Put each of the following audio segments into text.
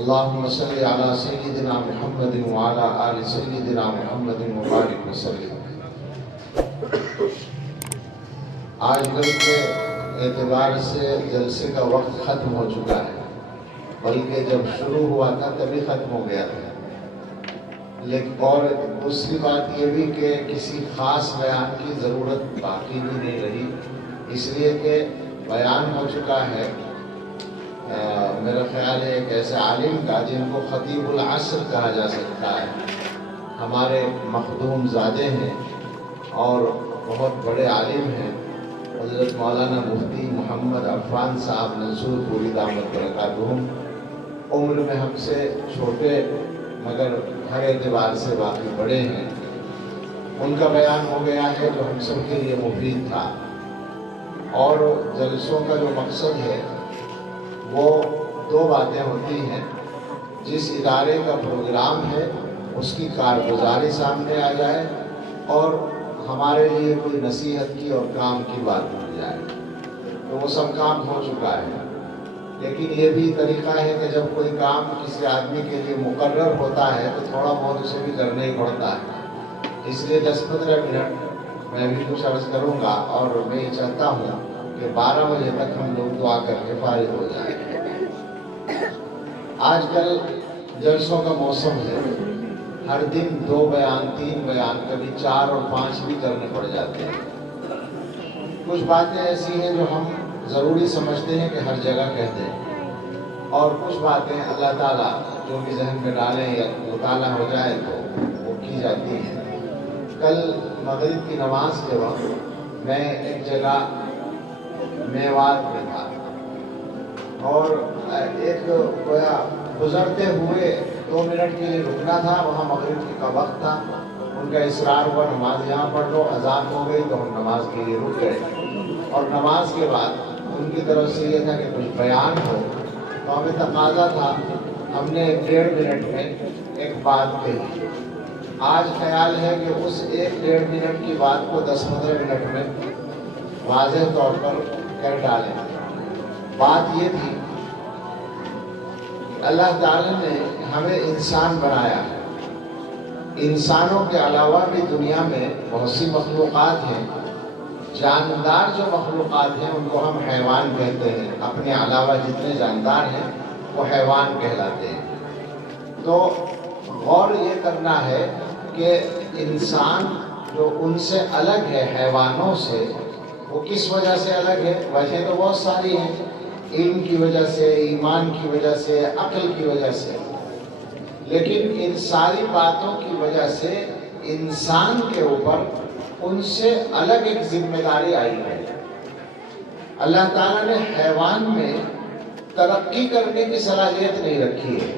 اللهم صل على سيدنا محمد وعلى آل سيدنا محمد وبارك وسلم۔ آج کل کے اعتبار سے جلسے کا وقت ختم ہو چکا ہے، بلکہ جب شروع ہوا تھا تبھی ختم ہو گیا تھا۔ لیکن اور دوسری بات یہ بھی کہ کسی خاص بیان کی ضرورت باقی بھی نہیں رہی، اس لیے کہ بیان ہو چکا ہے۔ میرا خیال ہے ایک ایسے عالم کا جن کو خطیب العصر کہا جا سکتا ہے، ہمارے مخدوم زادے ہیں اور بہت بڑے عالم ہیں، حضرت مولانا مفتی محمد عفان صاحب منصور پوری دامت برکاتہم۔ عمر میں ہم سے چھوٹے مگر ہر اعتبار سے باقی بڑے ہیں۔ ان کا بیان ہو گیا ہے جو ہم سب کے لیے مفید تھا، اور جلسوں کا جو مقصد ہے وہ دو باتیں ہوتی ہیں۔ جس ادارے کا پروگرام ہے اس کی کارگزاری سامنے آ جائے اور ہمارے لیے کوئی نصیحت کی اور کام کی بات ہو جائے، تو وہ سب کام ہو چکا ہے۔ لیکن یہ بھی طریقہ ہے کہ جب کوئی کام کسی آدمی کے لیے مقرر ہوتا ہے تو تھوڑا بہت اسے بھی کرنا ہی پڑتا ہے۔ اس لیے 10-15 منٹ میں بھی کچھ عرض کروں گا، اور میں یہ چاہتا ہوں کہ 12 بجے تک ہم لوگ دعا کر کے فارغ ہو جائیں۔ آج کل جلسوں کا موسم ہے، ہر دن 2 بیان 3 بیان کبھی 4 اور 5 بھی کرنے پڑ جاتے ہیں۔ کچھ باتیں ایسی ہیں جو ہم ضروری سمجھتے ہیں کہ ہر جگہ کہہ دیں، اور کچھ باتیں اللہ تعالیٰ جو بھی ذہن میں ڈالیں یا مطالعہ ہو جائے تو وہ کی جاتی ہیں۔ کل مغرب کی نماز کے وقت میں ایک جگہ میوات میں تھا، اور ایک گویا گزرتے ہوئے 2 منٹ کے لیے رکنا تھا، وہاں مغرب کا وقت تھا۔ ان کا اصرار ہوا نماز یہاں پڑھ لو، اذان ہو گئی تو ہم نماز کے لیے رک گئے، اور نماز کے بعد ان کی طرف سے یہ تھا کہ کچھ بیان ہو، تو ہمیں تقاضا تھا، ہم نے 1.5 منٹ میں ایک بات کہی۔ آج خیال ہے کہ اس 1-1.5 منٹ کی بات کو 10-15 منٹ میں واضح طور پر کر ڈالیں۔ بات یہ تھی کہ اللہ تعالیٰ نے ہمیں انسان بنایا ہے۔ انسانوں کے علاوہ بھی دنیا میں بہت سی مخلوقات ہیں۔ جاندار جو مخلوقات ہیں ان کو ہم حیوان کہتے ہیں، اپنے علاوہ جتنے جاندار ہیں وہ حیوان کہلاتے ہیں۔ تو غور یہ کرنا ہے کہ انسان جو ان سے الگ ہے حیوانوں سے، وہ کس وجہ سے الگ ہے؟ وجہ تو بہت ساری ہیں، علم کی وجہ سے، ایمان کی وجہ سے، عقل کی وجہ سے، لیکن ان ساری باتوں کی وجہ سے انسان کے اوپر ان سے الگ ایک ذمہ داری آئی ہے۔ اللہ تعالیٰ نے حیوان میں ترقی کرنے کی صلاحیت نہیں رکھی ہے،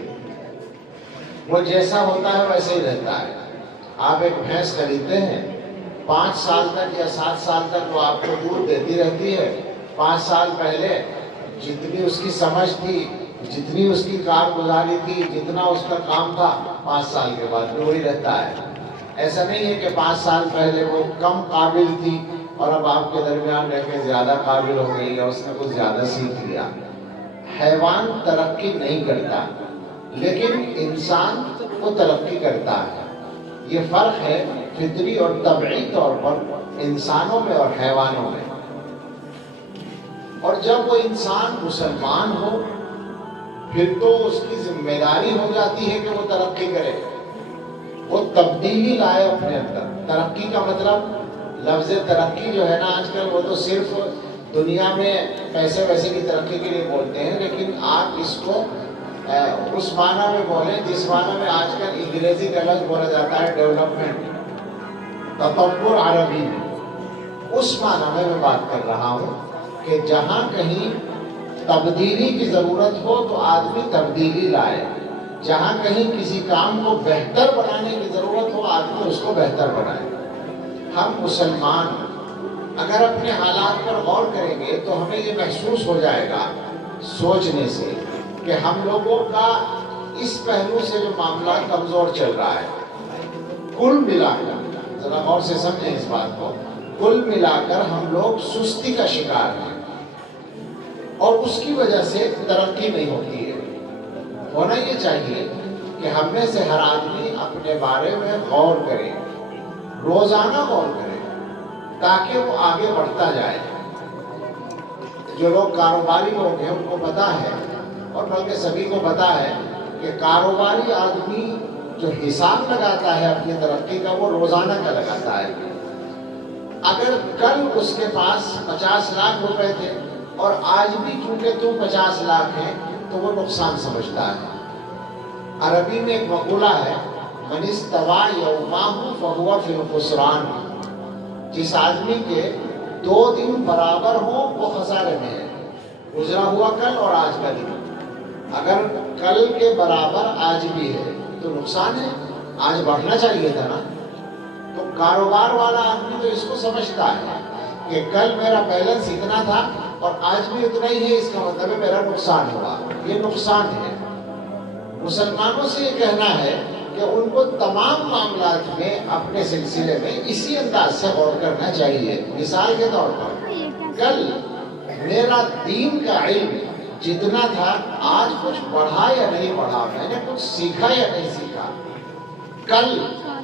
وہ جیسا ہوتا ہے ویسے ہی رہتا ہے۔ آپ ایک بھینس خریدتے ہیں، 5 سال تک یا 7 سال تک وہ آپ کو دودھ دیتی رہتی ہے۔ 5 سال پہلے جتنی اس کی سمجھ تھی، جتنی اس کی کارگزاری تھی، جتنا اس کا کام تھا، 5 سال کے بعد بھی وہی رہتا ہے۔ ایسا نہیں ہے کہ 5 سال پہلے وہ کم قابل تھی اور اب آپ کے درمیان رہ کے زیادہ قابل ہو گئی یا اس نے کچھ زیادہ سیکھ لیا۔ حیوان ترقی نہیں کرتا، لیکن انسان وہ ترقی کرتا ہے۔ یہ فرق ہے فطری اور طبعی طور پر انسانوں میں اور حیوانوں میں۔ اور جب وہ انسان مسلمان ہو پھر تو اس کی ذمہ داری ہو جاتی ہے کہ وہ ترقی کرے، وہ تبدیلی لائے اپنے اندر۔ ترقی کا مطلب لفظ ترقی جو ہے نا آج کل، وہ تو صرف دنیا میں پیسے ویسے کی ترقی کے لیے بولتے ہیں، لیکن آپ اس کو اس معنی میں بولیں جس معنی میں آج کل انگریزی کا لفظ بولا جاتا ہے ڈیولپمنٹ، تطور عربی میں، اس معنی میں بات کر رہا ہوں کہ جہاں کہیں تبدیلی کی ضرورت ہو تو آدمی تبدیلی لائے، جہاں کہیں کسی کام کو بہتر بنانے کی ضرورت ہو آدمی اس کو بہتر بنائے۔ ہم مسلمان اگر اپنے حالات پر غور کریں گے تو ہمیں یہ محسوس ہو جائے گا سوچنے سے کہ ہم لوگوں کا اس پہلو سے جو معاملہ کمزور چل رہا ہے۔ کل ملا کر ذرا غور سے سمجھیں اس بات کو، کل ملا کر ہم لوگ سستی کا شکار ہیں، اور اس کی وجہ سے ترقی نہیں ہوتی ہے۔ ہونا یہ چاہیے کہ ہم میں سے ہر آدمی اپنے بارے میں غور کرے، روزانہ غور کرے، تاکہ وہ آگے بڑھتا جائے۔ جو لوگ کاروباری لوگ ہیں ان کو پتا ہے، اور بلکہ سبھی کو پتا ہے کہ کاروباری آدمی جو حساب لگاتا ہے اپنی ترقی کا، وہ روزانہ کا لگاتا ہے۔ اگر کل اس کے پاس 50 لاکھ روپے تھے اور آج بھی چونکہ تم 50 لاکھ ہیں تو وہ نقصان سمجھتا ہے۔ عربی میں ایک مقولہ ہے، من استوى یومہ فہو فی الخسران، جس آدمی کے 2 دن برابر ہوں وہ خسارے میں ہے۔ گزرا ہوا کل اور آج کا دن اگر کل کے برابر آج بھی ہے تو نقصان ہے، آج بڑھنا چاہیے تھا نا۔ تو کاروبار والا آدمی تو اس کو سمجھتا ہے کہ کل میرا بیلنس اتنا تھا اور آج بھی اتنا ہی ہے، اس کا مطلب ہے میرا نقصان ہوا، یہ نقصان ہے۔ مسلمانوں سے یہ کہنا ہے کہ ان کو تمام معاملات میں اپنے سلسلے میں اسی انداز سے غور کرنا چاہیے۔ مثال کے طور پر کل میرا دین کا علم جتنا تھا آج کچھ بڑھا یا نہیں بڑھا، میں نے کچھ سیکھا یا نہیں سیکھا۔ کل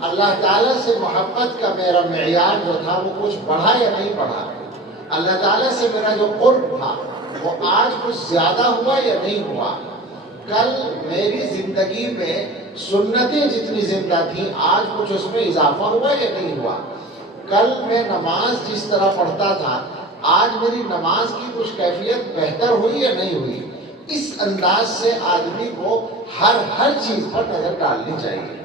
اللہ تعالیٰ سے محبت کا میرا معیار جو تھا وہ کچھ بڑھا یا نہیں بڑھا، اللہ تعالیٰ سے میرا جو قرب تھا وہ آج کچھ زیادہ ہوا یا نہیں ہوا۔ کل میری زندگی میں سنتیں جتنی زندہ تھیں آج کچھ اس میں اضافہ ہوا یا نہیں ہوا۔ کل میں نماز جس طرح پڑھتا تھا آج میری نماز کی کچھ کیفیت بہتر ہوئی یا نہیں ہوئی۔ اس انداز سے آدمی کو ہر چیز پر نظر ڈالنی چاہیے۔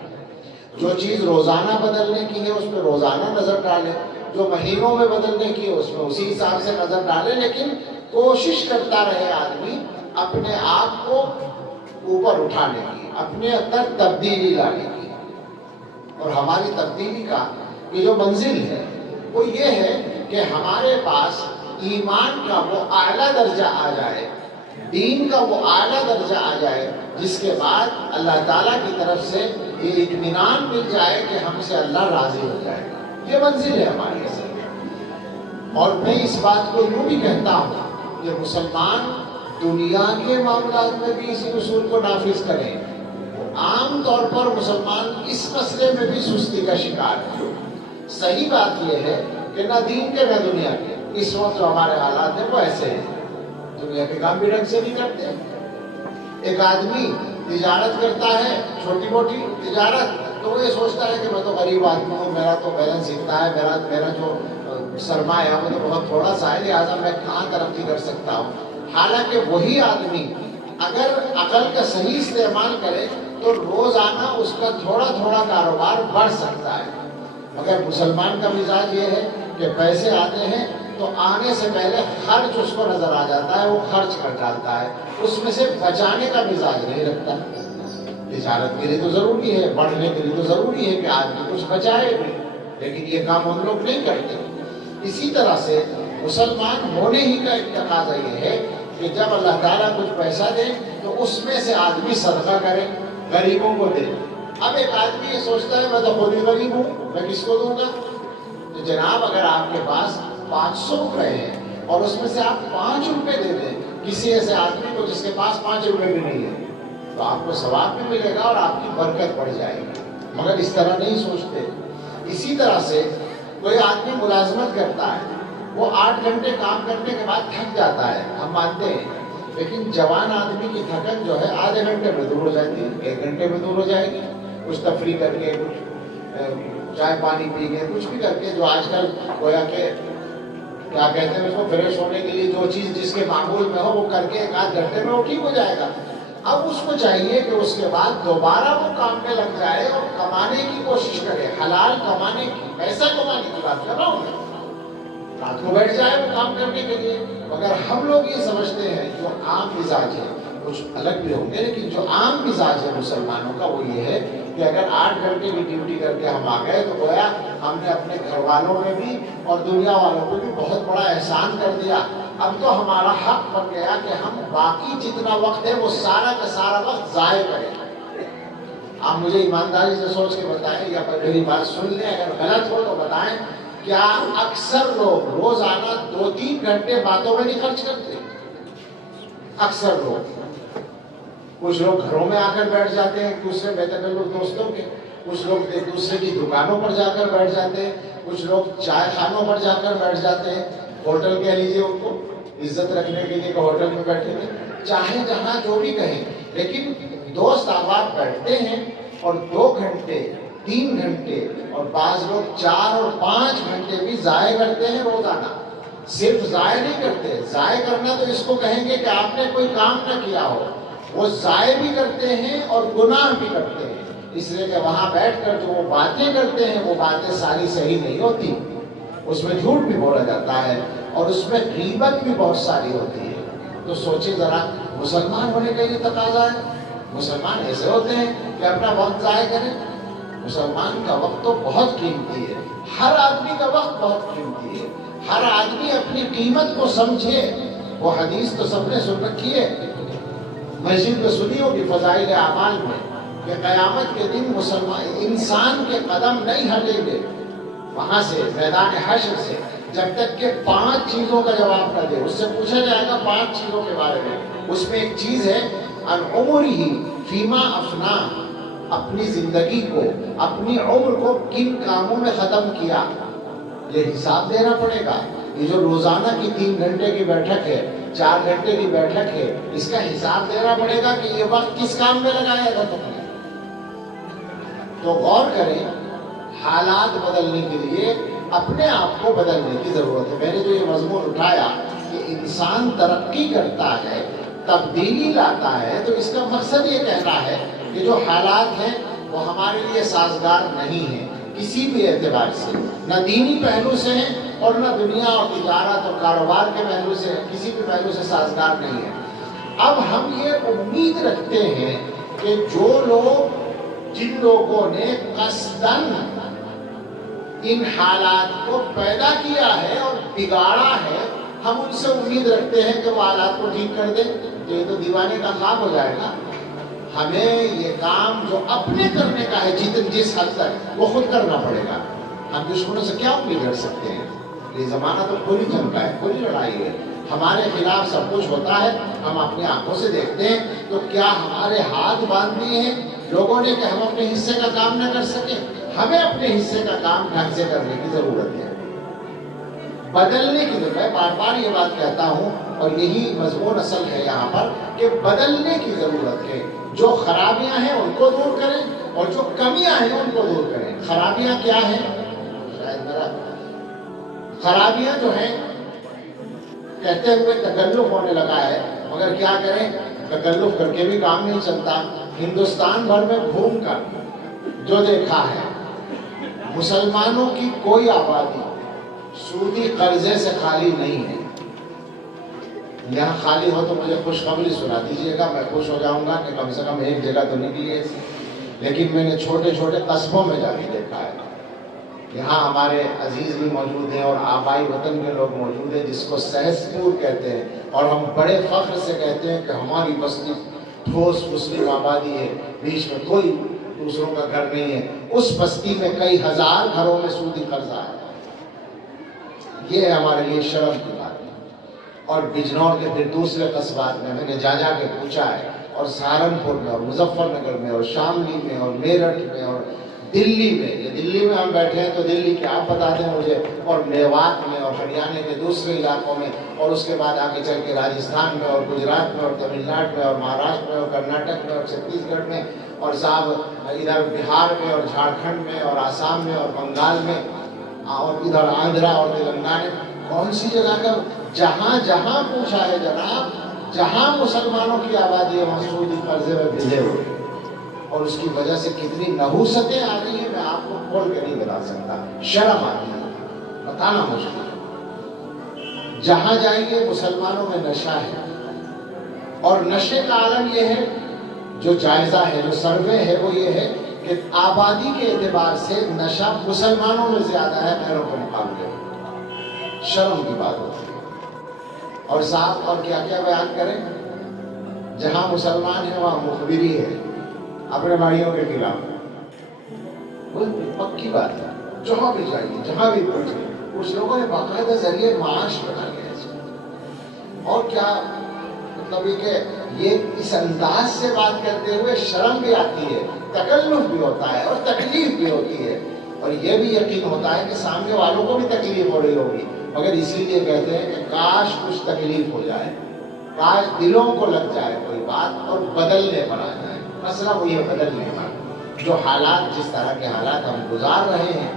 جو چیز روزانہ بدلنے کی ہے اس پہ روزانہ نظر ڈالیں، جو مہینوں میں بدلنے کی ہے اس میں اسی حساب سے نظر ڈالیں، لیکن کوشش کرتا رہے آدمی اپنے آپ کو اوپر اٹھانے کی، اپنے اندر تبدیلی لانے کی۔ اور ہماری تبدیلی کا یہ جو منزل ہے وہ یہ ہے کہ ہمارے پاس ایمان کا وہ اعلیٰ درجہ آ جائے، دین کا وہ اعلیٰ درجہ آ جائے، جس کے بعد اللہ تعالیٰ کی طرف سے یہ اطمینان مل جائے کہ ہم سے اللہ راضی ہو جائے گا۔ یہ منزل ہے ہماری اصل میں۔ اور میں اس بات کو یوں بھی کہتا ہوں کہ مسلمان دنیا کے معاملات میں بھی اسی اصول کو نافذ کریں۔ عام طور پر مسلمان اس مسئلے میں بھی سستی کا شکار ہے۔ صحیح بات یہ ہے کہ نہ دین کے نہ دنیا کے اس وقت جو ہمارے حالات ہیں وہ ایسے ہیں، دنیا کے کام بھی ڈھنگ سے نہیں کرتے۔ ایک آدمی تجارت کرتا ہے، چھوٹی موٹی تجارت، تو وہ یہ سوچتا ہے کہ میں تو غریب آدمی ہوں، میرا تو بیلنس اتنا ہے، میرا جو سرمایہ ہے وہ تو بہت تھوڑا سا ہے، لہٰذا میں کہاں ترقی کر سکتا ہوں۔ حالانکہ وہی آدمی اگر عقل کا صحیح استعمال کرے تو روزانہ اس کا تھوڑا تھوڑا کاروبار بڑھ سکتا ہے۔ مگر مسلمان کا مزاج یہ ہے کہ پیسے آتے ہیں تو آنے سے پہلے خرچ اس کو نظر آ جاتا ہے، وہ خرچ کر ڈالتا ہے، اس میں سے بچانے کا مزاج نہیں رکھتا۔ تجارت کے لیے تو ضروری ہے، بڑھنے کے لیے تو ضروری ہے کہ آدمی کچھ بچائے بھی، لیکن یہ کام ہم لوگ نہیں کرتے۔ اسی طرح سے مسلمان ہونے ہی کا ایک تقاضا یہ ہے کہ جب اللہ تعالیٰ کچھ پیسہ دے تو اس میں سے آدمی صدقہ کرے، غریبوں کو دے۔ اب ایک آدمی یہ سوچتا ہے میں تو خود ہی غریب ہوں، میں کس کو دوں گا؟ تو جناب اگر آپ کے پاس 500 روپے ہیں اور اس میں سے آپ 5 روپے دے دیں کسی ایسے آدمی کو جس کے پاس 5 روپے بھی نہیں ہے، تو آپ کو ثواب بھی ملے گا اور آپ کی برکت بڑھ جائے گی۔ مگر اس طرح نہیں سوچتے۔ اسی طرح سے کوئی آدمی ملازمت کرتا ہے، وہ 8 گھنٹے کام کرنے کے بعد تھک جاتا ہے، ہم مانتے ہیں، لیکن جوان آدمی کی تھکن جو ہے آدھے گھنٹے میں دور ہو جاتی ہے، 1 گھنٹے میں دور ہو جائے گی، کچھ تفریح کر کے، کچھ چائے پانی پی کے، کچھ بھی کر کے، جو آج کل گویا کہ کیا کہتے ہیں اس کو فریش ہونے کے لیے جو چیز جس کے معمول میں ہو وہ کر کے 1 گھنٹے میں وہ ٹھیک ہو جائے گا۔ اب اس کو چاہیے کہ اس کے بعد دوبارہ وہ کام میں لگ جائے اور کمانے کی کوشش کرے، حلال کمانے کی، پیسہ کمانے کی بات کر رہا ہوں میں، رات کو بیٹھ جائے وہ کام کرنے کے لیے۔ مگر ہم لوگ یہ سمجھتے ہیں جو عام مزاج ہے، کچھ الگ بھی ہوں گے لیکن جو عام مزاج ہے مسلمانوں کا وہ یہ ہے کہ اگر 8 گھنٹے کی ڈیوٹی کر کے ہم آ گئے تو گویا ہم نے اپنے گھر والوں میں بھی اور دنیا والوں کو بھی بہت بڑا احسان کر دیا۔ اب تو ہمارا حق بن گیا کہ ہم باقی جتنا وقت ہے وہ سارا کا سارا وقت ضائع کریں۔ آپ مجھے ایمانداری سے سوچ کے بتائیں یا میری بات سن لیں، اگر غلط ہو تو بتائیں، کیا اکثر لوگ روزانہ 2-3 گھنٹے باتوں میں نہیں خرچ کرتے؟ اکثر لوگ کچھ لوگ گھروں میں آ کر بیٹھ جاتے ہیں دوسرے بےتکلف دوستوں کے، کچھ لوگ ایک دوسرے کی دکانوں پر جا کر بیٹھ جاتے ہیں، کچھ لوگ چائے خانوں پر جا کر بیٹھ جاتے ہیں، ہوٹل کہہ لیجیے ان کو عزت رکھنے کے لیے کہ ہوٹل میں بیٹھے گے، چاہے جہاں جو بھی کہیں، لیکن دوست احباب بیٹھتے ہیں اور 2 گھنٹے 3 گھنٹے اور بعض لوگ 4 اور 5 گھنٹے بھی ضائع کرتے ہیں روزانہ۔ صرف ضائع نہیں کرتے، ضائع کرنا تو اس کو کہیں گے کہ آپ نے کوئی کام نہ کیا ہو، وہ ضائع بھی کرتے ہیں اور گناہ بھی کرتے ہیں، اس لیے کہ وہاں بیٹھ کر جو وہ باتیں کرتے ہیں وہ باتیں ساری صحیح نہیں ہوتی، اس میں جھوٹ بھی بولا جاتا ہے اور اس میں غیبت بھی بہت ساری ہوتی ہے۔ تو سوچیں ذرا، مسلمان ہونے کا یہ تقاضا ہے؟ مسلمان ایسے ہوتے ہیں کہ اپنا وقت ضائع کریں؟ مسلمان کا وقت تو بہت قیمتی ہے، ہر آدمی کا وقت بہت قیمتی ہے، ہر آدمی اپنی قیمت کو سمجھے۔ وہ حدیث تو سب نے سن رکھی ہے، مسجد میں سنی ہوگی فضائل اعمال میں، کہ قیامت کے دن مسلمان انسان کے قدم نہیں ہٹیں گے وہاں سے میدان حشر سے جب تک کہ 5 چیزوں کا جواب نہ دے۔ اس سے پوچھا جائے گا 5 چیزوں کے بارے میں، اس میں ایک چیز ہے ان عمرہ فیما افنا، اپنی زندگی کو، اپنی عمر کو کن کاموں میں ختم کیا، یہ حساب دینا پڑے گا۔ یہ جو روزانہ کی 3 گھنٹے کی بیٹھک ہے، 4 گھنٹے کی بیٹھک ہے، اس کا حساب دینا پڑے گا کہ یہ وقت کس کام میں لگایا تھا تم نے۔ تو غور کریں، حالات بدلنے کے لیے اپنے آپ کو بدلنے کی ضرورت ہے۔ میں نے جو یہ مضمون اٹھایا کہ انسان ترقی کرتا ہے، تبدیلی لاتا ہے، تو اس کا مقصد یہ کہنا ہے کہ جو حالات ہیں وہ ہمارے لیے سازگار نہیں ہیں کسی بھی اعتبار سے، نہ دینی پہلو سے ہیں اور نہ دنیا اور تجارت اور کاروبار کے پہلو سے، کسی بھی پہلو سے سازگار نہیں ہے۔ اب ہم یہ امید رکھتے ہیں کہ جن لوگوں نے قصداً ان حالات کو پیدا کیا ہے اور بگاڑا ہے، ہم ان سے امید رکھتے ہیں کہ وہ حالات کو ٹھیک کر دیں، تو یہ تو دیوانے کا خواب ہو جائے گا۔ ہمیں یہ کام جو اپنے کرنے کا ہے جس حد تک، وہ خود کرنا پڑے گا۔ ہم دشمنوں سے کیا امید رکھ سکتے ہیں؟ یہ زمانہ تو کھلی جنگ کا ہے، کھلی لڑائی ہے، ہمارے خلاف سب کچھ ہوتا ہے، ہم اپنی آنکھوں سے دیکھتے ہیں۔ تو کیا ہمارے ہاتھ باندھ دیے ہیں لوگوں نے کہ ہم اپنے حصے کا کام نہ کر سکیں؟ ہمیں اپنے حصے کا کام ڈھنگ سے کرنے کی ضرورت ہے، بدلنے کی ضرورت ہے۔ بار بار یہ بات کہتا ہوں اور یہی مضمون اصل ہے یہاں پر کہ بدلنے کی ضرورت ہے۔ جو خرابیاں ہیں ان کو دور کریں اور جو کمیاں ہیں ان کو دور کریں۔ خرابیاں کیا ہیں؟ شاید میرا خرابیاں جو ہیں کہتے ہوئے تکلف ہونے لگا ہے، مگر کیا کریں، تکلف کر کے بھی کام نہیں چلتا۔ ہندوستان بھر میں گھوم کر جو دیکھا ہے، مسلمانوں کی کوئی آبادی سودی قرضے سے خالی نہیں ہے۔ یہاں خالی ہو تو مجھے خوشخبری سنا دیجیے گا، میں خوش ہو جاؤں گا کہ کم سے کم ایک جگہ تو نکلی ہے ایسی۔ لیکن میں نے چھوٹے چھوٹے قصبوں میں جا کے دیکھا ہے، یہاں ہمارے عزیز بھی موجود ہیں اور آبائی وطن کے لوگ موجود ہیں جس کو سہسپور کہتے ہیں، اور ہم بڑے فخر سے کہتے ہیں کہ ہماری بستی ٹھوس مسلم آبادی ہے، بیچ میں کوئی دوسروں کا گھر نہیں ہے۔ اس بستی میں کئی ہزار گھروں میں سودی قرضہ ہے۔ یہ ہے ہمارے لیے شرم کی بات۔ اور بجنور کے پھر دوسرے قصبات میں نے جا کے پوچھا ہے، اور سہارنپور میں اور مظفر نگر میں اور شاملی میں اور میرٹھ میں اور دلی میں، یہ دلی میں ہم بیٹھے ہیں تو دلی کے آپ بتا دیں مجھے، اور میوات میں اور ہریانے کے دوسرے علاقوں میں، اور اس کے بعد آگے چل کے راجستھان میں اور گجرات میں اور تمل ناڈو میں اور مہاراشٹر میں اور کرناٹک میں اور چھتیس گڑھ میں، اور صاحب ادھر بہار میں اور جھارکھنڈ میں اور آسام میں اور بنگال میں اور ادھر آندھرا اور تلنگانہ، کون سی جگہ کا، جہاں جہاں پوچھا ہے جناب، جہاں مسلمانوں کی آبادی ہے وہاں سودی قرضے میں بھیجے ہوئے، اور اس کی وجہ سے کتنی نحوستیں آ گئی ہیں میں آپ کو کھول کے نہیں بتا سکتا، شرم آتی ہے، بتانا مشکل ہے۔ جہاں جائیں گے مسلمانوں میں نشہ ہے، اور نشے کا عالم یہ ہے، جو جائزہ ہے، جو سروے ہے وہ یہ ہے کہ آبادی کے اعتبار سے نشہ مسلمانوں میں زیادہ ہے غیروں کے مقابلے میں۔ شرم کی بات ہوتی ہے۔ اور صاحب اور کیا کیا بیان کریں، جہاں مسلمان ہیں وہاں مخبری ہے اپنے بھائیوں کے خلاف، وہ پکی بات ہے۔ جہاں بھی جائیے، جہاں بھی پہنچے، کچھ لوگوں نے باقاعدہ ذریعے معاش بنا لیا ہے، اور کیا مطلب یہ کہ یہ اس انداز سے بات کرتے ہوئے شرم بھی آتی ہے، تکلف بھی ہوتا ہے اور تکلیف بھی ہوتی ہے، اور یہ بھی یقین ہوتا ہے کہ سامنے والوں کو بھی تکلیف ہو رہی ہوگی، مگر اسی لیے کہتے ہیں کہ کاش کچھ تکلیف ہو جائے، کاش دلوں کو لگ جائے کوئی بات اور بدلنے پر آ جائے۔ مسئلہ وہ یہ بدلنے پر، جو حالات جس طرح کے حالات ہم گزار رہے ہیں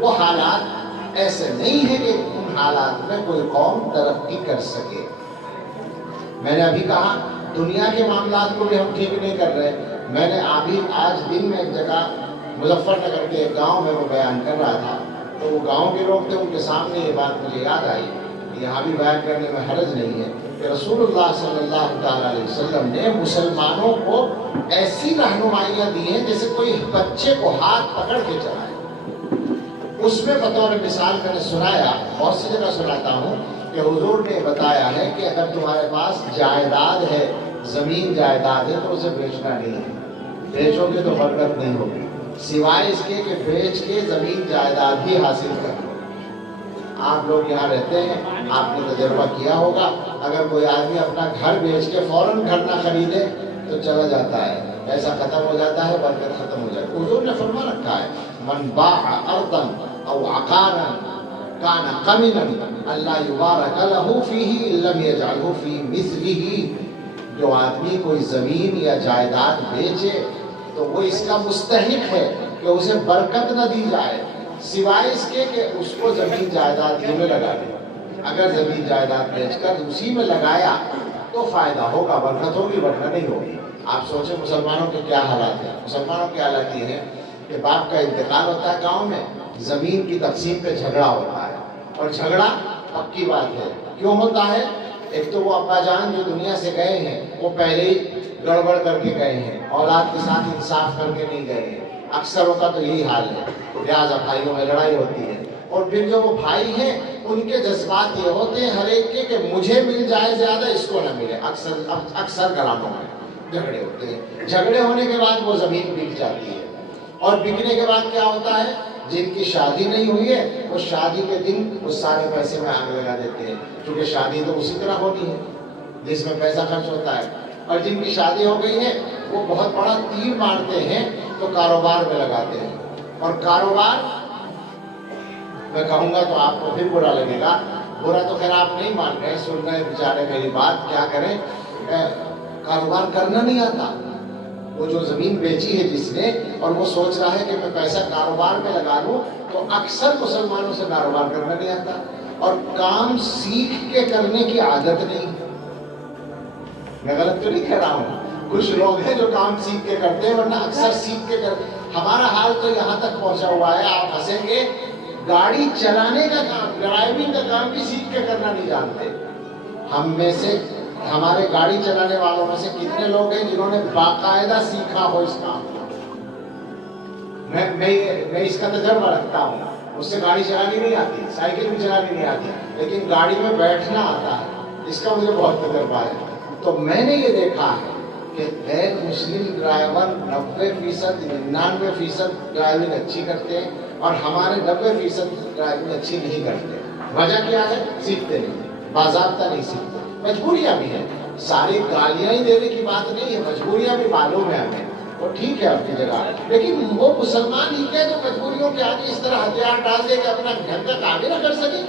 وہ حالات ایسے نہیں ہیں کہ ان حالات میں کوئی قوم ترقی کر سکے۔ میں نے ابھی کہا دنیا کے معاملات کو بھی ہم ٹھیک نہیں کر رہے۔ میں نے ابھی آج دن میں ایک جگہ مظفر نگر کے ایک گاؤں میں وہ بیان کر رہا تھا، تو وہ گاؤں کے لوگ تھے، ان کے سامنے یہ بات مجھے یاد آئی، یہاں بھی بیان کرنے میں حرج نہیں ہے کہ رسول اللہ صلی اللہ تعالیٰ علیہ وسلم نے مسلمانوں کو ایسی رہنمائیاں دی ہیں جیسے کوئی بچے کو ہاتھ پکڑ کے چلائے۔ اس میں بطور مثال میں نے سنایا، بہت سی جگہ سناتا ہوں، کہ حضور نے بتایا ہے کہ اگر تمہارے پاس جائیداد ہے، زمین جائیداد ہے، تو اسے بیچنا نہیں ہے، بیچو گے تو برکت نہیں ہوگی، سوائے اس کے کہ بیچ کے زمین جائیداد ہی حاصل کر لو۔ آپ لوگ یہاں رہتے ہیں، آپ نے تجربہ کیا ہوگا، اگر کوئی آدمی اپنا گھر بیچ کے فوراً گھر نہ خریدے تو چلا جاتا ہے، پیسہ ختم ہو جاتا ہے، برکت ختم ہو جاتی ہے۔ حضور نے فرما رکھا ہے من باع ارضا او عقارا کان قمنا اللہ یبارک لہ فیہ ان لم یجعلہ فی مثلہ، جو آدمی کوئی زمین یا جائیداد بیچے تو وہ اس کا مستحق ہے کہ اسے برکت نہ دی جائے سوائے اس کے کہ اس کو زمین جائیداد میں لگا دے۔ اگر زمین جائیداد بیچ کر اسی میں لگایا تو فائدہ ہوگا، برکت ہوگی، ورنہ نہیں ہوگی۔ آپ سوچیں مسلمانوں کے کیا حالات ہیں۔ مسلمانوں کے حالات یہ ہیں کہ باپ کا انتقال ہوتا ہے گاؤں میں، زمین کی تقسیم پہ جھگڑا ہوتا ہے، اور جھگڑا پکی بات ہے۔ کیوں ہوتا ہے؟ ایک تو وہ ابا جان جو دنیا سے گئے ہیں وہ پہلے ہی گڑبڑ کر کے گئے ہیں، اولاد کے ساتھ انصاف کر کے نہیں گئے ہیں، اکثروں کا تو یہی حال ہے، لہٰذا بھائیوں میں لڑائی ہوتی ہے۔ اور پھر جو وہ بھائی ہیں ان کے جذبات یہ ہوتے ہیں ہر ایک کے کہ مجھے مل جائے زیادہ، اس کو نہ ملے۔ اکثر گھرانوں میں جھگڑے ہوتے ہیں، جھگڑے ہونے کے بعد وہ زمین بک جاتی ہے، اور بکنے کے بعد کیا ہوتا ہے؟ جن کی شادی نہیں ہوئی ہے وہ شادی کے دن اس سارے پیسے میں آگ لگا دیتے ہیں، کیونکہ شادی تو اسی طرح ہوتی ہے جس میں پیسہ خرچ ہوتا ہے، اور جن کی شادی ہو گئی ہے وہ بہت بڑا تیر مارتے ہیں تو کاروبار میں لگاتے ہیں۔ اور کاروبار میں کہوں گا تو آپ کو پھر برا لگے گا، برا تو خیر آپ نہیں مان رہے، سن رہے بیچارے میری بات، کیا کریں، کاروبار کرنا نہیں آتا۔ وہ جو زمین بیچی ہے جس نے اور وہ سوچ رہا ہے کہ میں پیسہ کاروبار میں لگا لوں، تو اکثر مسلمانوں سے کاروبار کرنا نہیں آتا، اور کام سیکھ کے کرنے کی عادت نہیں۔ میں غلط تو نہیں کہہ رہا ہوں، کچھ لوگ ہیں جو کام سیکھ کے کرتے ہیں، ورنہ اکثر سیکھ کے کرتے۔ ہمارا حال تو یہاں تک پہنچا ہوا ہے، آپ ہنسیں گے، گاڑی چلانے کا کام، ڈرائیونگ کا کام بھی سیکھ کے کرنا نہیں جانتے۔ ہم میں سے، ہمارے گاڑی چلانے والوں میں سے کتنے لوگ ہیں جنہوں نے باقاعدہ سیکھا ہو اس کام کو؟ میں اس کا تجربہ رکھتا ہوں، مجھ سے گاڑی چلانی نہیں آتی، سائیکل بھی چلانی نہیں آتی، لیکن گاڑی میں بیٹھنا آتا ہے، اس کا مجھے بہت تجربہ ہے۔ تو میں نے یہ دیکھا ہے کہ غیر مسلم ڈرائیور 90%، 99% ڈرائیونگ اچھی کرتے ہیں، اور ہمارے 90% ڈرائیونگ اچھی نہیں کرتے۔ وجہ کیا ہے؟ سیکھتے نہیں، باضابطہ نہیں سیکھتے۔ مجبوریاں بھی ہیں، ساری گالیاں ہی دینے کی بات نہیں ہے، مجبوریاں بھی معلوم ہے ہمیں، وہ ٹھیک ہے اپنی جگہ، لیکن وہ مسلمان ہی کیا جو مجبوریوں کے آگے اس طرح ہتھیار ڈال دے کہ اپنا گھر کا کام ہی نہ کر سکے۔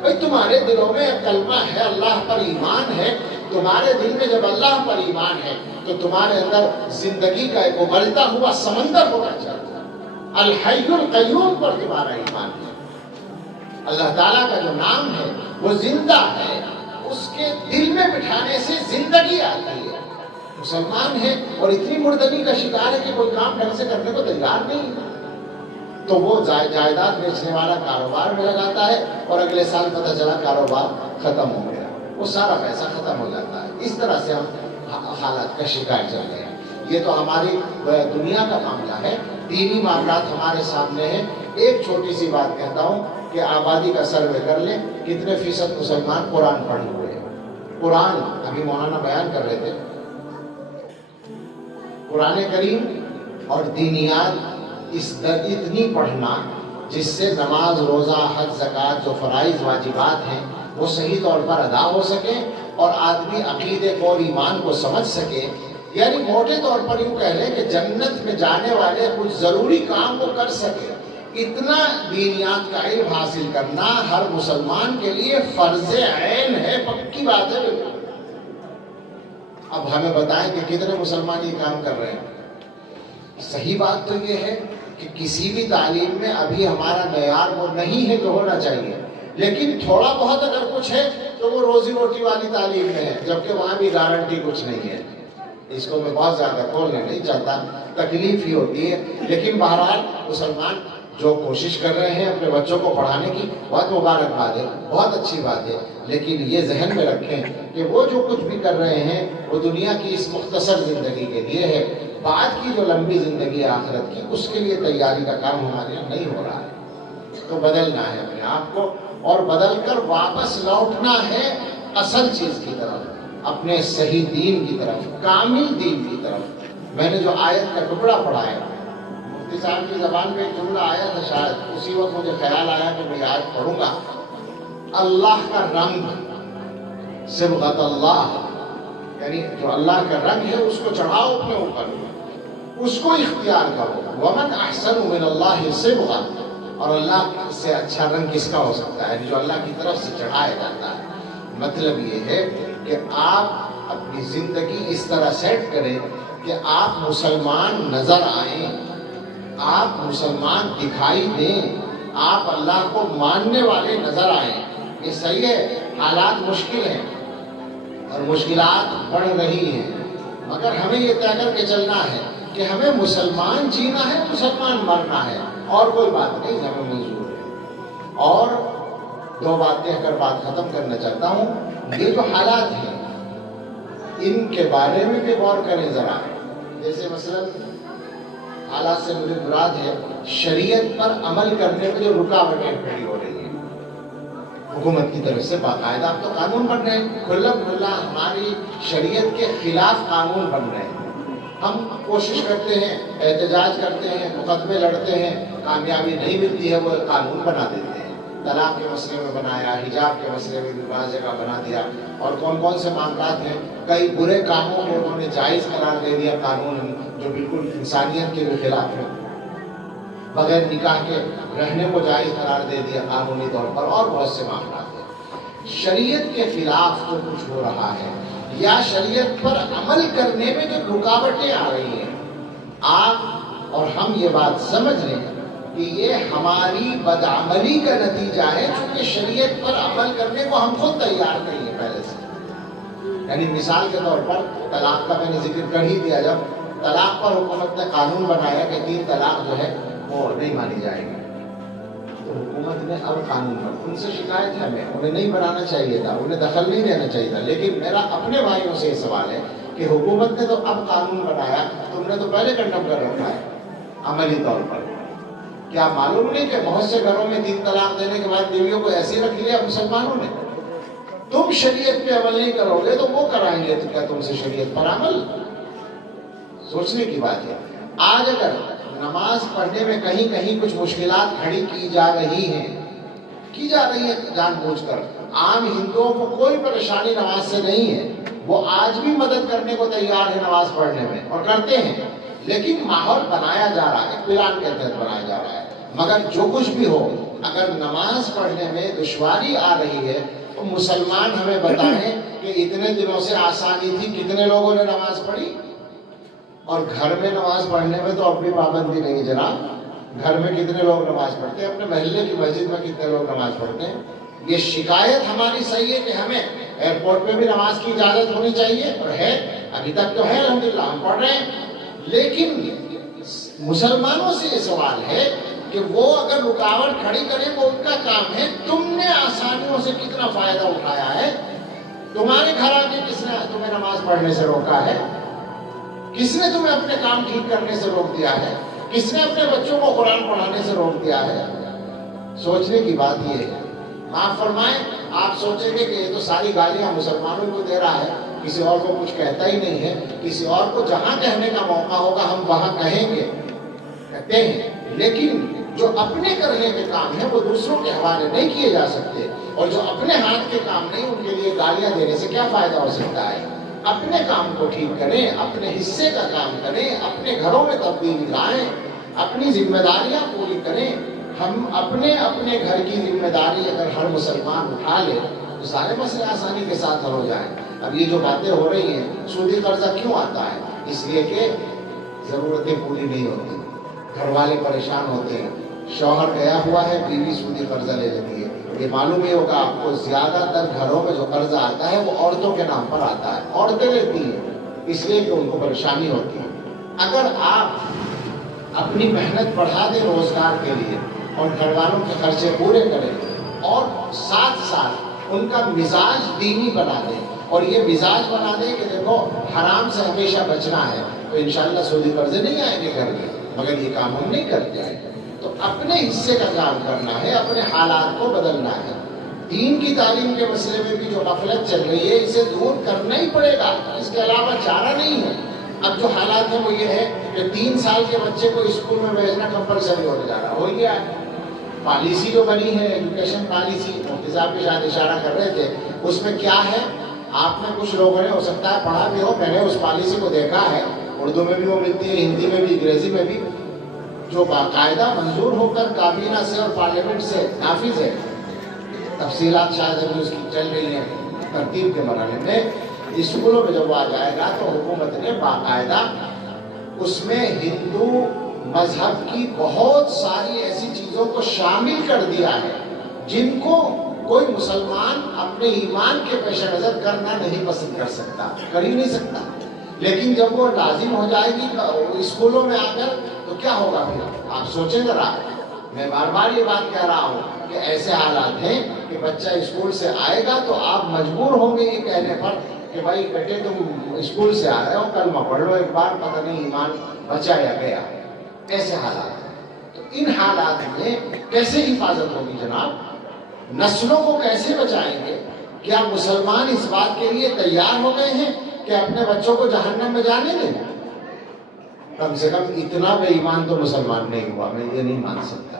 بھائی تمہارے دلوں میں کلمہ ہے، اللہ پر ایمان ہے، تمہارے دل میں جب اللہ پر ایمان ہے تو تمہارے اندر زندگی کا ایک ابلتا ہوا سمندر ہونا چاہیے۔ الحی القیوم پر تمہارا ایمان ہے، اللہ تعالیٰ کا جو نام ہے وہ زندہ ہے، اس کے دل میں بٹھانے سے زندگی آتی ہے۔ مسلمان ہے اور اتنی مردگی کا شکار ہے کہ کوئی کام ڈھنگ سے کرنے کو تیار نہیں، تو وہ جائیداد بیچنے والا کاروبار میں لگاتا ہے، اور اگلے سال پتہ چلا کاروبار ختم ہو گیا، وہ سارا پیسہ ختم ہو جاتا ہے۔ اس طرح سے ہم حالات کا شکار چل رہے ہیں۔ یہ تو ہماری دنیا کا معاملہ ہے، دینی معاملات ہمارے سامنے ہیں۔ ایک چھوٹی سی بات کہتا ہوں کہ آبادی کا سروے کر لیں، کتنے فیصد مسلمان قرآن پڑھے ہوئے ہیں؟ قرآن، ابھی مولانا بیان کر رہے تھے، قرآن کریم اور دینیات اتنی پڑھنا جس سے نماز، روزہ، حج، زکوٰۃ جو فرائض واجبات ہیں وہ صحیح طور پر ادا ہو سکے اور آدمی عقیدے کو اور ایمان کو سمجھ سکے. یعنی موٹے طور پر یوں کہہ لیں کہ جنت میں جانے والے کچھ ضروری کام وہ کر سکے. اتنا دینیات کا علم حاصل کرنا ہر مسلمان کے لیے فرض عین ہے، پکی بات ہے. اب ہمیں بتائیں کہ کتنے مسلمان یہ کام کر رہے ہیں. صحیح بات تو یہ ہے کہ کسی بھی تعلیم میں ابھی ہمارا معیار وہ نہیں ہے جو ہونا چاہیے، لیکن تھوڑا بہت اگر کچھ ہے تو وہ روزی روٹی والی تعلیم میں ہے، جبکہ وہاں بھی گارنٹی کچھ نہیں ہے. اس کو میں بہت زیادہ کھولنا نہیں چاہتا، تکلیف ہی ہوتی ہے. لیکن بہرحال مسلمان جو کوشش کر رہے ہیں اپنے بچوں کو پڑھانے کی، بہت مبارکباد ہے، بہت اچھی بات ہے. لیکن یہ ذہن میں رکھیں کہ وہ جو کچھ بھی کر رہے ہیں وہ دنیا کی اس مختصر زندگی کے لیے ہے. بعد کی جو لمبی زندگی ہے آخرت کی، اس کے لیے تیاری کا کام ہمارے یہاں نہیں ہو رہا ہے. تو بدلنا ہے اپنے آپ کو، اور بدل کر واپس لوٹنا ہے اصل چیز کی طرف، اپنے صحیح دین کی طرف، کامل دین کی طرف. میں نے جو آیت کا ٹکڑا پڑھا ہے، مفتی صاحب کی زبان میں ایک جملہ آیا تھا، شاید اسی وقت مجھے خیال آیا کہ میں آیت پڑھوں گا. اللہ کا رنگ، صبغۃ اللہ، یعنی جو اللہ کا رنگ ہے اس کو چڑھاؤ اپنے اوپر، اس کو اختیار کرو. ومن احسن من اللہ صبغہ، اور اللہ سے اچھا رنگ کس کا ہو سکتا ہے جو اللہ کی طرف سے چڑھایا جاتا ہے. مطلب یہ ہے کہ آپ اپنی زندگی اس طرح سیٹ کریں کہ آپ مسلمان نظر آئیں، آپ مسلمان دکھائی دیں، آپ اللہ کو ماننے والے نظر آئیں. یہ صحیح ہے، حالات مشکل ہیں اور مشکلات بڑھ رہی ہیں، مگر ہمیں یہ طے کر کے چلنا ہے کہ ہمیں مسلمان جینا ہے، مسلمان مرنا ہے، اور کوئی بات نہیں ہمیں منظور ہے. اور دو بات کہہ کر بات ختم کرنا چاہتا ہوں. یہ جو حالات ہیں ان کے بارے میں بھی غور کریں ذرا. جیسے مثلا حالات سے مجھے مراد ہے شریعت پر عمل کرنے میں جو رکاوٹیں کھڑی ہو رہی ہیں حکومت کی طرف سے. باقاعدہ اب تو قانون بن رہے ہیں، کھلا کھلا ہماری شریعت کے خلاف قانون بن رہے ہیں. ہم کوشش کرتے ہیں، احتجاج کرتے ہیں، مقدمے لڑتے ہیں، کامیابی نہیں ملتی ہے، وہ قانون بنا دیتے ہیں. طلاق کے مسئلے میں بنایا، حجاب کے مسئلے میں بھی بعض جگہ بنا دیا، اور کون کون سے معاملات ہیں. کئی برے کاموں کو انہوں نے جائز قرار دے دیا قانون، جو بالکل انسانیت کے بھی خلاف ہے. بغیر نکاح کے رہنے کو جائز قرار دے دیا قانونی طور پر، اور بہت سے معاملات ہیں. شریعت کے خلاف جو کچھ ہو رہا ہے یا شریعت پر عمل کرنے میں جو رکاوٹیں آ رہی ہیں، آپ اور ہم یہ بات سمجھ لیں کہ یہ ہماری بدعملی کا نتیجہ ہے، چونکہ شریعت پر عمل کرنے کو ہم خود تیار نہیں ہیں پہلے سے. یعنی مثال کے طور پر طلاق کا میں نے ذکر کر ہی دیا. جب طلاق پر حکومت نے قانون بنایا کہ 3 طلاق جو ہے وہ نہیں مانی جائے گی، تو حکومت نے اب قانون بنا. ان سے شکایت ہے ہمیں، انہیں نہیں بنانا چاہیے تھا، انہیں دخل نہیں دینا چاہیے تھا. لیکن میرا اپنے بھائیوں سے یہ سوال ہے کہ حکومت نے تو اب قانون بنایا، تم نے تو پہلے کنڈم کر رکھا ہے عملی طور پر. کیا معلوم نہیں کہ بہت سے گھروں میں 3 طلاق دینے کے بعد بیویوں کو ایسے رکھ لیا مسلمانوں نے؟ تم شریعت پہ عمل نہیں کرو گے تو وہ کرائیں گے کیا تم سے شریعت پر عمل؟ سوچنے کی بات ہے. آج اگر نماز پڑھنے میں کہیں کہیں کچھ مشکلات کھڑی کی جا رہی ہیں جان بوجھ کر، عام ہندوؤں کو کوئی پریشانی نماز سے نہیں ہے، وہ آج بھی مدد کرنے کو تیار ہے نماز پڑھنے میں، اور کرتے ہیں. لیکن ماحول بنایا جا رہا ہے، پلان کے تحت بنایا جا رہا ہے. مگر جو کچھ بھی ہو، اگر نماز پڑھنے میں دشواری آ رہی ہے تو مسلمان ہمیں بتائیں کہ اتنے دنوں سے آسانی تھی، کتنے لوگوں نے نماز پڑھی؟ اور گھر میں نماز پڑھنے میں تو اب بھی پابندی نہیں جناب. گھر میں کتنے لوگ نماز پڑھتے ہیں؟ اپنے محلے کی مسجد میں کتنے لوگ نماز پڑھتے ہیں؟ یہ شکایت ہماری صحیح ہے کہ ہمیں ایئرپورٹ پہ بھی نماز کی اجازت ہونی چاہیے، اور ہے، ابھی تک تو ہے الحمدللہ، ہم پڑھ رہے ہیں. لیکن مسلمانوں سے یہ سوال ہے کہ وہ اگر رکاوٹ کھڑی کرے وہ ان کا کام ہے. تم نے آسانیوں سے کتنا فائدہ اٹھایا ہے؟ تمہارے گھر آ کے کس نے تمہیں نماز پڑھنے سے روکا ہے؟ کس نے تمہیں اپنے کام ٹھیک کرنے سے روک دیا ہے؟ کس نے اپنے بچوں کو قرآن پڑھانے سے روک دیا ہے؟ سوچنے کی بات یہ ہے. معاف فرمائیں، آپ سوچیں گے کہ یہ تو ساری گالیاں مسلمانوں کو دے رہا ہے، کسی اور کو کچھ کہتا ہی نہیں ہے. کسی اور کو جہاں کہنے کا موقع ہوگا ہم وہاں کہیں گے، کہتے ہیں. لیکن جو اپنے کرنے کے کام ہیں وہ دوسروں کے حوالے نہیں کیے جا سکتے، اور جو اپنے ہاتھ کے کام نہیں ان کے لیے گالیاں دینے سے کیا فائدہ ہو سکتا ہے؟ اپنے کام کو ٹھیک کریں، اپنے حصے کا کام کریں، اپنے گھروں میں تبدیلی لائیں، اپنی ذمہ داریاں پوری کریں۔ ہم اپنے گھر کی ذمہ داری اگر ہر مسلمان اٹھا لے تو سارے مسئلے آسانی کے ساتھ حل ہو جائیں۔ اب یہ جو باتیں ہو رہی ہیں، سودی قرضہ کیوں آتا ہے؟ اس لیے کہ ضرورتیں پوری نہیں ہوتی، گھر والے پریشان ہوتے ہیں، شوہر گیا ہوا ہے، بیوی سودی قرضہ لے لیتی ہے۔ یہ معلوم ہی ہوگا آپ کو، زیادہ تر گھروں میں جو قرضہ آتا ہے وہ عورتوں کے نام پر آتا ہے، عورتیں لیتی ہیں، اس لیے کہ ان کو پریشانی ہوتی ہے۔ اگر آپ اپنی محنت بڑھا دیں روزگار کے لیے اور گھر والوں کے خرچے پورے کریں اور ساتھ ساتھ ان کا مزاج دینی بنا دیں، اور یہ مزاج بنا دیں کہ دیکھو حرام سے ہمیشہ بچنا ہے، تو انشاءاللہ سودی قرضے نہیں آئیں گے گھر میں، مگر یہ کام ہم نہیں کرتے ہیں۔ تو اپنے حصے کا کام کرنا ہے، اپنے حالات کو بدلنا ہے۔ دین کی تعلیم کے مسئلے میں بھی جو غفلت چل رہی ہے اسے دور کرنا ہی پڑے گا، اس کے علاوہ چارہ نہیں ہے۔ اب جو حالات ہیں وہ یہ ہے کہ 3 سال کے بچے کو اسکول میں بھیجنا کمپلسری ہونے جا رہا، ہو گیا ہے۔ پالیسی جو بنی ہے ایجوکیشن پالیسی، مفتی صاحب بھی شاید اشارہ کر رہے تھے، اس میں کیا ہے؟ آپ میں کچھ لوگوں نے ہو سکتا ہے پڑھا بھی ہو، میں نے اس پالیسی کو دیکھا ہے، اردو میں بھی وہ ملتی ہے، ہندی میں بھی، انگریزی میں بھی، جو باقاعدہ منظور ہو کر کابینہ سے اور پارلیمنٹ سے نافذ ہے۔ تفصیلات شاید ابھی اس کی چل رہی ہیں ترتیب کے مرحلے میں۔ اسکولوں میں جب وہ آ جائے گا تو حکومت نے باقاعدہ اس میں ہندو مذہب کی بہت ساری ایسی چیزوں کو شامل کر دیا ہے جن کو کوئی مسلمان اپنے ایمان کے پیش نظر کرنا نہیں پسند کر سکتا، کر ہی نہیں سکتا۔ لیکن جب وہ لازم ہو جائے گی اسکولوں میں آ کر تو کیا ہوگا پھر؟ آپ سوچیں ذرا، میں بار بار یہ بات کہہ رہا ہوں کہ ایسے حالات ہیں کہ بچہ اسکول سے آئے گا تو آپ مجبور ہوں گے یہ کہنے پر کہ بھائی بیٹے تم اسکول سے آ رہے ہو، کلمہ پڑھ لو ایک بار، پتہ نہیں ایمان بچا یا گیا۔ ایسے حالات ہیں، تو ان حالات میں کیسے حفاظت ہوگی جناب؟ نسلوں کو کیسے بچائیں گے؟ کیا مسلمان اس بات کے لیے تیار ہو گئے ہیں کہ اپنے بچوں کو جہنم میں جانے دیں؟ کم سے کم اتنا بے ایمان تو مسلمان نہیں ہوا، میں یہ نہیں مان سکتا۔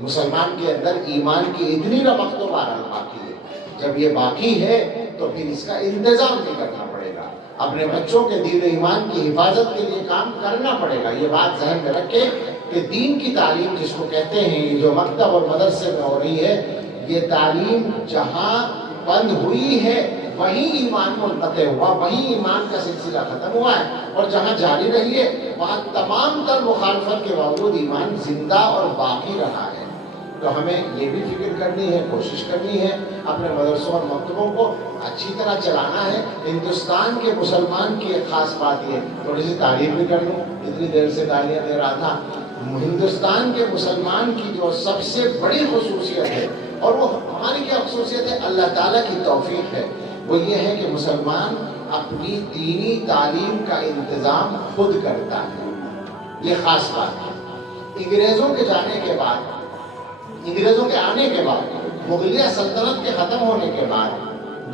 مسلمان کے اندر ایمان کی اتنی رمق تو بہرحال باقی ہے۔ جب یہ باقی ہے تو پھر اس کا انتظام بھی کرنا پڑے گا، اپنے بچوں کے دین و ایمان کی حفاظت کے لیے کام کرنا پڑے گا۔ یہ بات ذہن میں رکھیں کہ دین کی تعلیم جس کو کہتے ہیں، جو مکتب اور مدرسے میں ہو رہی ہے، یہ تعلیم جہاں بند ہوئی ہے وہیں ایمان منقطع ہوا، وہیں ایمان کا سلسلہ ختم ہوا ہے، اور جہاں جاری رہی ہے وہاں تمام تر مخالفت کے باوجود ایمان زندہ اور باقی رہا ہے۔ تو ہمیں یہ بھی فکر کرنی ہے، کوشش کرنی ہے اپنے مدرسوں اور مکتبوں کو اچھی طرح چلانا ہے۔ ہندوستان کے مسلمان کی ایک خاص بات یہ، تھوڑی سی تعریف بھی کر لوں، اتنی دیر سے گالیاں دے رہا تھا۔ ہندوستان کے مسلمان کی جو سب سے بڑی خصوصیت ہے، اور وہ ہماری کیا خصوصیت ہے؟ اللہ تعالیٰ کی توفیق ہے، وہ یہ ہے کہ مسلمان اپنی دینی تعلیم کا انتظام خود کرتا ہے۔ یہ خاص بات ہے۔ انگریزوں کے جانے کے بعد، انگریزوں کے آنے کے بعد، مغلیہ سلطنت کے ختم ہونے کے بعد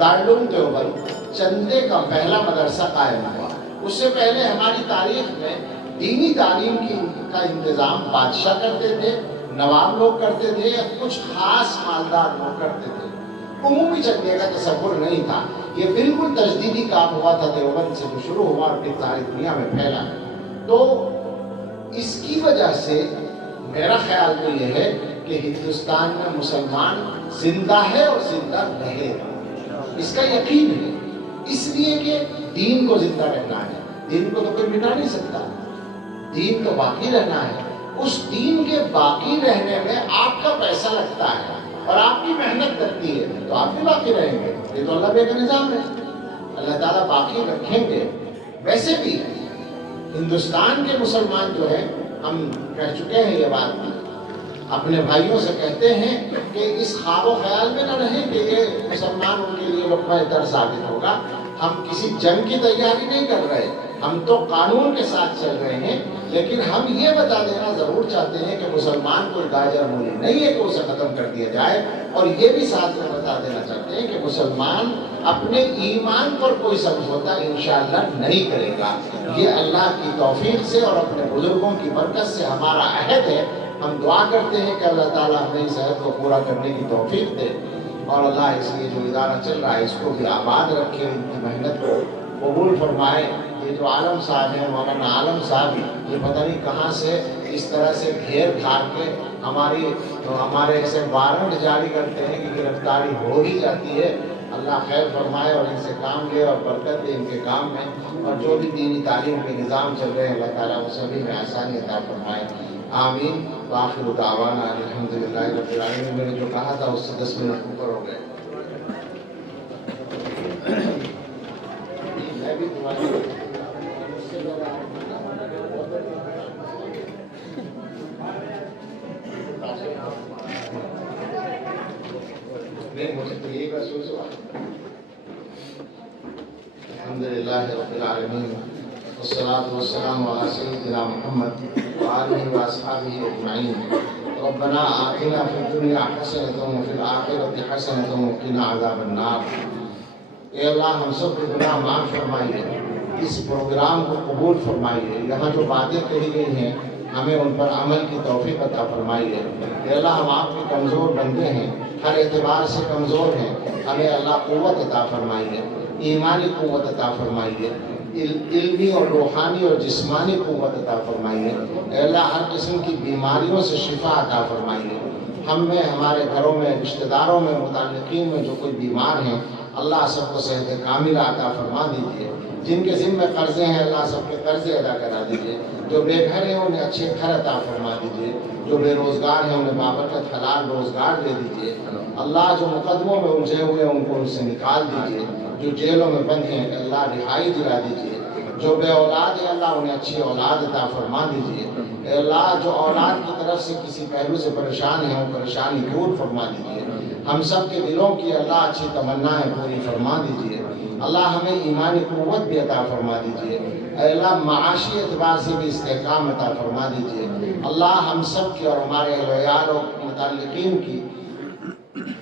دارالعلوم دیوبند چندے کا پہلا مدرسہ قائم ہوا۔ اس سے پہلے ہماری تاریخ میں دینی تعلیم کا انتظام بادشاہ کرتے تھے، نواب لوگ کرتے تھے، یا کچھ خاص مالدار لوگ کرتے تھے۔ عمومی چندے کا تصور نہیں تھا۔ یہ بالکل تجدیدی کام ہوا تھا دیوبند سے، جو شروع ہوا اور پھر ساری دنیا میں پھیلا۔ تو اس کی وجہ سے میرا خیال تو یہ ہے کہ ہندوستان میں مسلمان زندہ ہے اور زندہ رہے گا، اس کا یقین ہے۔ اس لیے کہ دین کو زندہ رہنا ہے، دین کو تو کوئی مٹا نہیں سکتا، دین تو باقی رہنا ہے۔ اس دین کے باقی رہنے میں آپ کا پیسہ لگتا ہے اور آپ کی محنت لگتی ہے، تو آپ بھی باقی رہیں گے۔ یہ تو اللہ بے کا نظام ہے، اللہ تعالیٰ باقی رکھیں گے۔ ویسے بھی ہندوستان کے مسلمان جو ہے، ہم کہہ چکے ہیں یہ بات، اپنے بھائیوں سے کہتے ہیں کہ اس خواب و خیال میں نہ رہیں کہ یہ مسلمان ان کے لیے لقمہ در ثابت ہوگا۔ ہم کسی جنگ کی تیاری نہیں کر رہے، ہم تو قانون کے ساتھ چل رہے ہیں، لیکن ہم یہ بتا دینا ضرور چاہتے ہیں کہ مسلمان کوئی گاجر مولی نہیں ہے کہ اسے ختم کر دیا جائے، اور یہ بھی ساتھ میں بتا دینا چاہتے ہیں کہ مسلمان اپنے ایمان پر کوئی سمجھوتا انشاءاللہ نہیں کرے گا۔ یہ اللہ کی توفیق سے اور اپنے بزرگوں کی برکت سے ہمارا عہد ہے۔ ہم دعا کرتے ہیں کہ اللہ تعالیٰ ہمیں اس عہد کو پورا کرنے کی توفیق دے، اور اللہ اس لیے جو ادارہ چل رہا ہے اس کو بھی آباد رکھے، ان کی محنت کو قبول فرمائے۔ یہ جو عالم صاحب ہیں، مولانا عالم صاحب، یہ پتہ نہیں کہاں سے اس طرح سے گھیر گھار کے ہمارے ایسے وارنٹ جاری کرتے ہیں کہ گرفتاری ہو ہی جاتی ہے۔ اللہ خیر فرمائے اور ان سے کام لے اور برکت دے ان کے کام میں، اور جو بھی دینی تعلیم کے نظام چل رہے ہیں اللہ تعالیٰ وہ سبھی میں آسانی عطا فرمائے، آمین۔ وآخر دعوانا الحمدللہ رب العالمین۔ میں نے جو کہا تھا اس سے 10 منٹ اوپر ہو گئے۔ میں بھی مجھے تو یہی محسوس ہوا۔ الحمدللہ رب العالمین والصلاة والسلام علی سیدنا محمد وآلہ واصحابہ اجمعین۔ ربنا آتنا فی الدنیا حسنۃ وفی الآخرۃ حسنۃ وقنا عذاب النار۔ اے اللہ ہم سب کے گناہ معاف فرمائیے، اس پروگرام کو قبول فرمائیے، یہاں جو باتیں کہی گئی ہیں ہمیں ان پر عمل کی توفیق عطا فرمائیے۔ اے اللہ ہم آپ کے کمزور بندے ہیں، ہر اعتبار سے کمزور ہیں، ہمیں اللہ قوت عطا فرمائیے، ایمانی قوت عطا فرمائیے، علمی اور روحانی اور جسمانی قوت عطا فرمائیے۔ اے اللہ ہر قسم کی بیماریوں سے شفا عطا فرمائیے۔ ہم میں، ہمارے گھروں میں، رشتہ داروں میں، متعلقین میں جو کوئی بیمار ہیں اللہ سب کو صحت کاملہ عطا فرما دیجیے۔ جن کے ذمہ قرضے ہیں اللہ سب کے قرضے ادا کرا دیجیے۔ جو بے گھر ہیں انہیں اچھے گھر عطا فرما دیجیے۔ جو بے روزگار ہیں انہیں بابرکت حلال روزگار دے دیجیے۔ اللہ جو مقدموں میں الجھے ہوئے ہیں ان کو ان سے نکال دیجیے۔ جو جیلوں میں بند ہیں اللہ رہائی دلا دیجیے۔ جو بے اولاد ہیں اللہ انہیں اچھی اولاد عطا فرما دیجیے۔ اے اللہ جو اولاد کی طرف سے کسی پہلو سے پریشان ہیں وہ پریشانی دور فرما دیجیے۔ ہم سب کے دلوں کی اللہ اچھی تمنائیں پوری فرما دیجیے۔ اللہ ہمیں ایمانی قوت بھی عطا فرما دیجیے۔ اے اللہ معاشی اعتبار سے بھی استحکام عطا فرما دیجیے۔ اللہ ہم سب کی اور ہمارے اہل و عیال اور متعلقین کی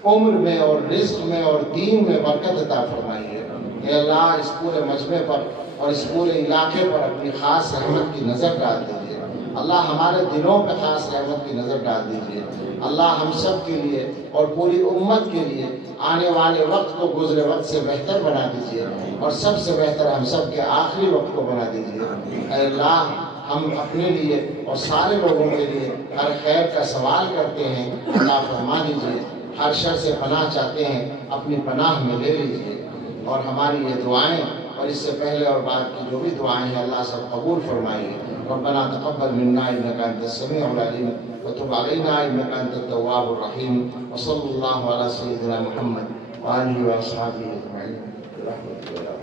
عمر میں اور رزق میں اور دین میں برکت عطا فرمائیے۔ اے اللہ اس پورے مجمع پر اور اس پورے علاقے پر اپنی خاص رحمت کی نظر ڈال دیجیے۔ اللہ ہمارے دلوں پہ خاص رحمت کی نظر ڈال دیجیے۔ اللہ ہم سب کے لیے اور پوری امت کے لیے آنے والے وقت کو گزرے وقت سے بہتر بنا دیجیے، اور سب سے بہتر ہم سب کے آخری وقت کو بنا دیجیے۔ اے اللہ ہم اپنے لیے اور سارے لوگوں کے لیے ہر خیر کا سوال کرتے ہیں، عطا فرما دیجیے۔ ہر شر سے پناہ چاہتے ہیں، اپنی پناہ میں لے لیجیے۔ اور ہماری یہ دعائیں اور اس سے پہلے اور بعد کی جو بھی دعائیں ہیں اللہ سب قبول فرمائیے۔ ربنا تقبل منا انك انت السميع العليم وتب علينا انك انت التواب الرحيم وصلى الله على سيدنا محمد وآله وأصحابه أجمعين برحمتك يا رب۔